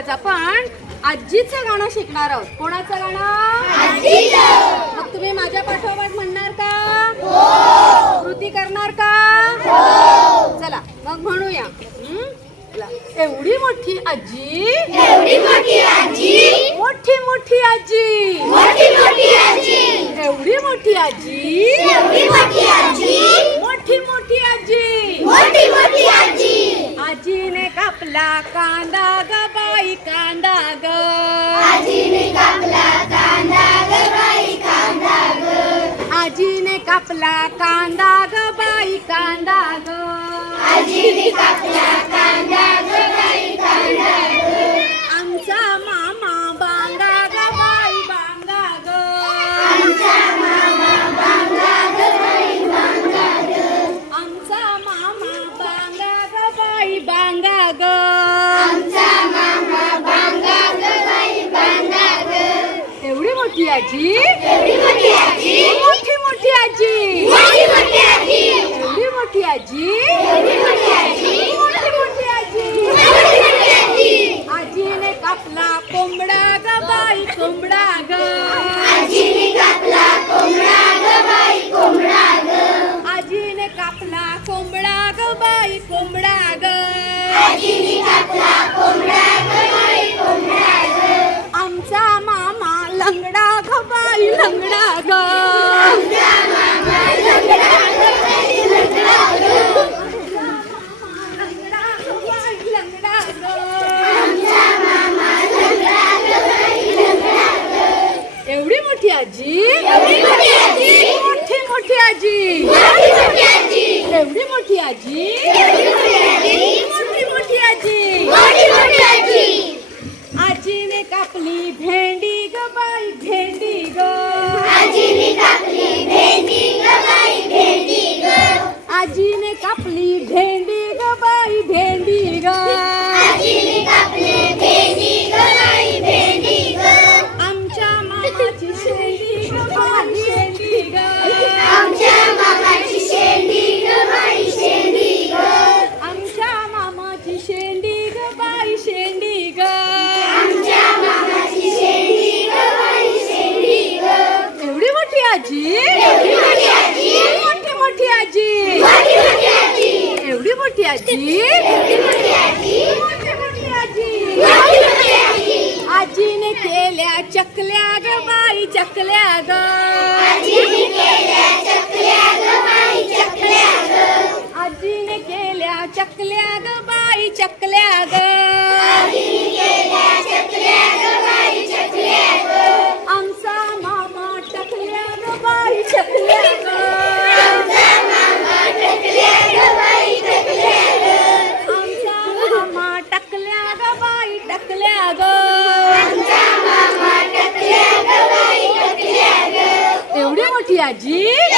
आज आपण आजीचं गाणं शिकणार आहोत. कोणाचं गाणं? मग तुम्ही माझ्या पाठोपाठ म्हणणार का? कृती करणार का? चला मग म्हणूया. हं? चला. एवढी मोठी आजी? एवढी मोठी आजी. मोठी मोठी आजी. मोठी मोठी आजी. एवढी मोठी आजी? एवढी मोठी आजी. मोठी मोठी आजी. मोठी मोठी आजी. आजीने कापला कांदा. कापला कांदा ग बाई कांदा ग. आजीने कापला कांदा ग बाई कांदा ग. आजीने कापला कांदा ग बाई कांदा ग. आजी? एवढी मोठी आजी मोठी मोठी आजी. मोठी मोठी आजी एवढी मोठी आजी? एवढी मोठी आजी मोठी मोठी आजी. मोठी मोठी आजी आजीने कापला कोंबडा ग बाई कोंबडा ग. आजीने कापला कोंबडा ग बाई कोंबडा ग. लंगडा ग. एवढी मोठी आजी? मोठी मोठी आजी. एवढी मोठी आजी? आजीने कापली भेंडी आजीने कापली भेंडी आजी? एवढी मोठी आजी. मोठी मोठी आजी. मोठी मोठी आजी. एवढी मोठी आजी? एवढी मोठी आजी. मोठी मोठी आजी. मोठी मोठी आजी. आजीने केल्या चकल्या ग बाई चकल्या ग. आजीने केल्या चकल्या ग बाई चकल्या ग. एवढी